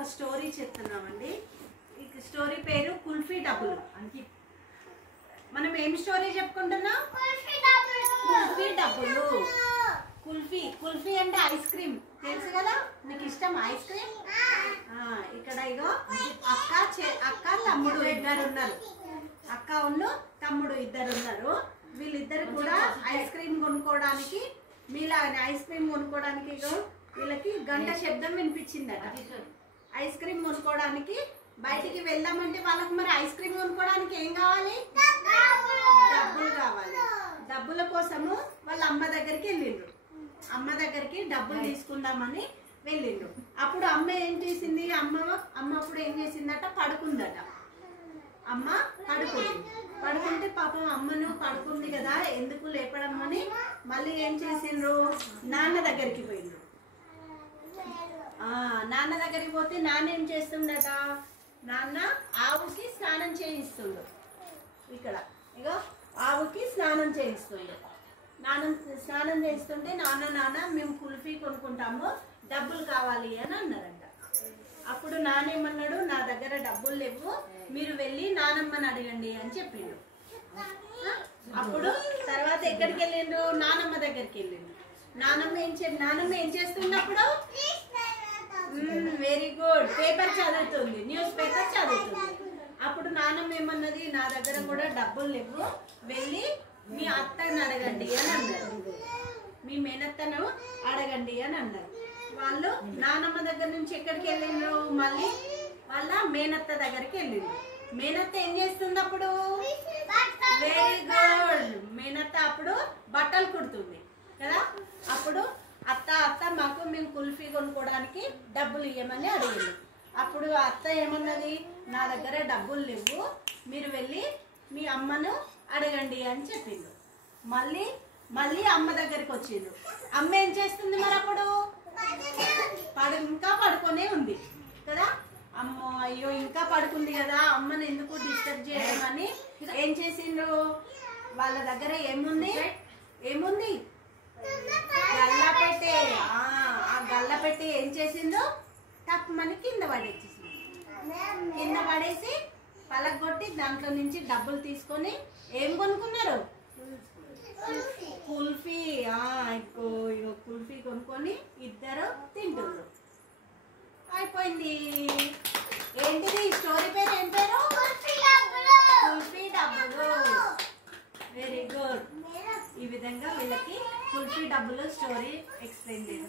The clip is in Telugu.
ఒక స్టోరీ చెప్తున్నామండి. ఈ స్టోరీ పేరు కుల్ఫీ డబ్బులు. మనం ఏం స్టోరీ చెప్పుకుంటున్నాం? కుల్ఫీ డబ్బులు. కుల్ఫీ కుల్ఫీ అంటే ఐస్ క్రీమ్ తెలుసు కదా, మీకు ఇష్టం ఐస్ క్రీమ్? ఇక్కడ ఇగో అక్క తమ్ముడు ఇద్దరు ఉన్నారు. అక్క ఉన్ను తమ్ముడు ఇద్దరు ఉన్నారు. వీళ్ళిద్దరు కూడా ఐస్ క్రీమ్ కొనుక్కోవడానికి, మీలాగనే ఐస్ క్రీమ్ కొనుక్కోవడానికి ఇగో వీళ్ళకి గంట శబ్దం వినిపించిందట. ఐస్ క్రీమ్ కొనుక్కోవడానికి బయటికి వెళ్దామంటే వాళ్ళకి మరి ఐస్ క్రీమ్ కొనుక్కోవడానికి ఏం కావాలి? డబ్బులు కావాలి. డబ్బుల కోసము వాళ్ళ అమ్మ దగ్గరికి వెళ్ళిండ్రు. అమ్మ దగ్గరికి డబ్బులు తీసుకుందామని వెళ్ళిండ్రు. అప్పుడు అమ్మ ఏం చేసింది? అమ్మ అప్పుడు ఏం చేసిందట? పడుకుందట. అమ్మ పడుకుంటే పాపం అమ్మను పడుకుంది కదా, ఎందుకు లేపడం అని మళ్ళీ ఏం చేసిండ్రు? నాన్న దగ్గరికి పోయిండ్రు. నాన్న దగ్గరికి పోతే నాన్న ఏం చేస్తుండట? నాన్న ఆవుకి స్నానం చేయిస్తుండు. ఇక్కడ ఇగో ఆవుకి స్నానం చేయిస్తుండు. స్నానం చేయిస్తుంటే నాన్న మేము కుల్ఫీ కొనుక్కుంటాము, డబ్బులు కావాలి అని అన్నారంట. అప్పుడు నానేమన్నాడు? నా దగ్గర డబ్బులు లేవు, మీరు వెళ్ళి నానమ్మని అడగండి అని చెప్పిండు. అప్పుడు తర్వాత ఎక్కడికి వెళ్ళిండ్రు? నానమ్మ దగ్గరికి వెళ్ళిండు. నానమ్మ ఏం చేస్తున్నప్పుడు? వెరీ గుడ్, పేపర్ చదువుతుంది, న్యూస్ పేపర్ చదువుతుంది. అప్పుడు నానమ్మ ఏమన్నది? నా దగ్గర కూడా డబ్బులు లేవు, వెళ్ళి మీ అత్తని అడగండి అని అన్నారు. మీ మేనత్తను అడగండి అని అన్నారు. వాళ్ళు నానమ్మ దగ్గర నుంచి ఎక్కడికి వెళ్ళిండ్రు? మళ్ళీ వాళ్ళ మేనత్త దగ్గరికి వెళ్ళిండ్రు. మేనత్త ఏం చేస్తుంది అప్పుడు? వెరీ గుడ్, మేనత్త అప్పుడు బట్టలు కుడుతుంది కదా. అప్పుడు అత్త మాకు మేము కుల్ఫీ కొనుక్కోవడానికి డబ్బులు ఇవ్వమని అడిగింది. అప్పుడు అత్త ఏమన్నది? నా దగ్గర డబ్బులు లేవు, మీరు వెళ్ళి మీ అమ్మను అడగండి అని చెప్పిండు. మళ్ళీ అమ్మ దగ్గరికి వచ్చిండు. అమ్మ ఏం చేస్తుంది మరి అప్పుడు? ఇంకా పడుకొనే ఉంది కదా. అమ్మో అయ్యో ఇంకా పడుకుంది కదా, అమ్మని ఎందుకు డిస్టర్బ్ చేయడం అని ఏం చేసిండ్రు? వాళ్ళ దగ్గర ఏముంది? గల్లపెట్టే. ఆ గల్లపెట్టి ఏం చేసిందో తక్కువని కింద పడేసేసింది. కింద పడేసి పలగొట్టి దాంట్లో నుంచి డబ్బులు తీసుకొని ఏం కొనుక్కున్నారు? కుల్ఫీ. కుల్ఫీ కొనుక్కొని ఇద్దరు తింటున్నారు. అయిపోయింది. ఏంటిది స్టోరీ పేరు? ఏం పేరు? కుల్ఫీ డబ్బులు. Very good. ఈ విధంగా వీళ్ళకి కుల్ఫీ డబ్బులు స్టోరీ ఎక్స్ప్లెయిన్ చేశారు.